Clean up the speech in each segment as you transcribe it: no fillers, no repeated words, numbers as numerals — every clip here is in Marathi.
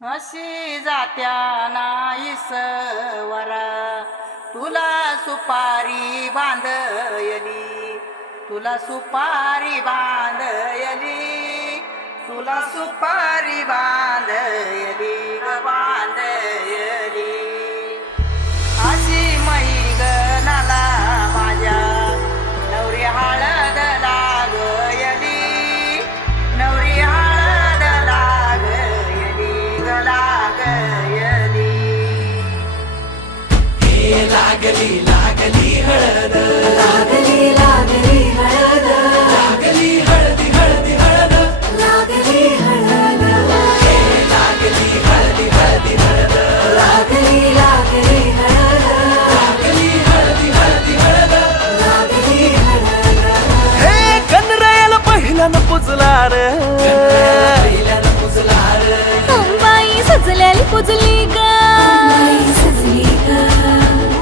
अशी जात्या नाईसवरा तुला सुपारी बांधयली, तुला सुपारी बांधयली, तुला सुपारी बांधयली ग बांधयली. अशी मैगनाला माझ्या नवरी हळद लागयली, नवरी हळद लागयली ग लागयली. हे लागली लागली हळद, लागली लागली हळद, लागली हळदी हळदी हळद, लागली हळद, हे लागली हळदी हळदी हळद, लागली लागली हळद, लागली हळदी हळदी हळद. लागली हळद. हे कनरायाला पहिल्यानं पुजला रे, पहिल्यानं पुजला रे, अंबाई सजल्याली पुजली ग, बाई सजली ग,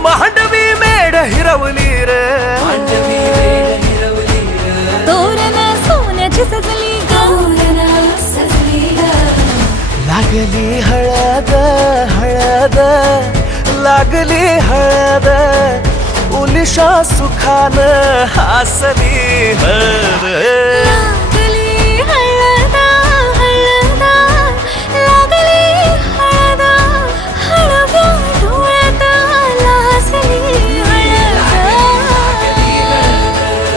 मांडवी मेढ हिरवली रे, मांडवी वेळ हिरवली रे, तोरण सोन्याची सजली ग, तोरण सजली ग. लागली हळद हळद, लागली हळद, उलिशा सुखान हासली हळद. लागली हळद हळद, लागली हळद, हळव्या डोळ्यात लाजली हळद.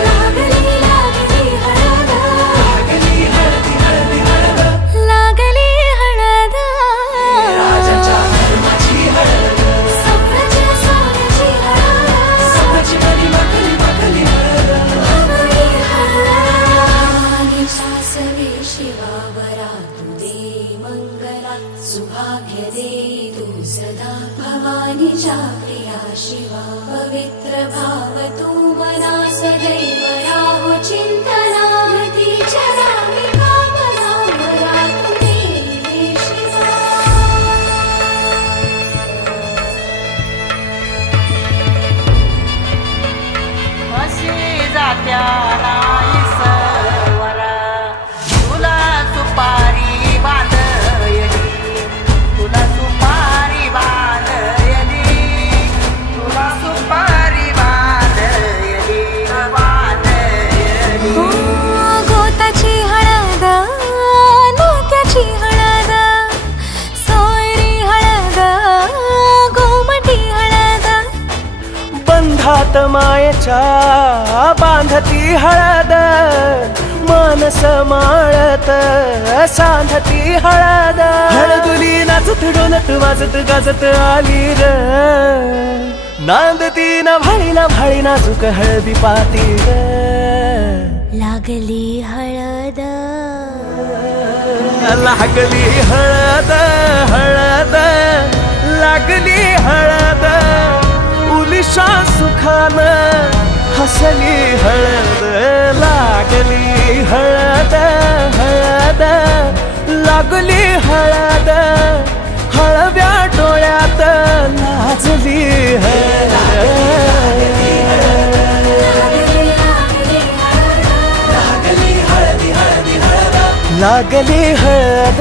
लागली लागली हळद, लागली हळदी हळदी हळद, लागली हळद. राजाच्या धर्माची हळद, सोन्याची सोन्याची हळद, सोन्याची मनी मखली मखली हळद. लागली हळद. भवानी शासवे शिवावरा तू दे मंगला, सुभाग्य दे तू सदा. भवानीच्या प्रिया शिवा पवित्र भाव तू मना, सदैव राहो चिंतना. तीच्या नामी कामना मला तू दे शिवा. अशी जात्या नाईसवरा तुला सुपारी बांधयली, तुला सुपारी बांधयली, तुला सुपारी बांधयली ग बांधयली. गोताची हळद, नात्याची हळद, सोयरी हळद, गोमटी हळद, बंधात मायेच्या बांधती हळद, मानस माळत सांधती हळद. हळदुली नाचत डोलत वाजत गाजत आली र, नांदती ना भाळी नाजूक हळदी पाती ग. लागली हळद. लागली हळद हळद, लागली हळद, उलिशा सुखान हसली हळद. लागली हळद हळद, लागली हळद, हळव्या डोळ्यात लाजली हळद. लागली हळदी हळदी हळद, लागली हळद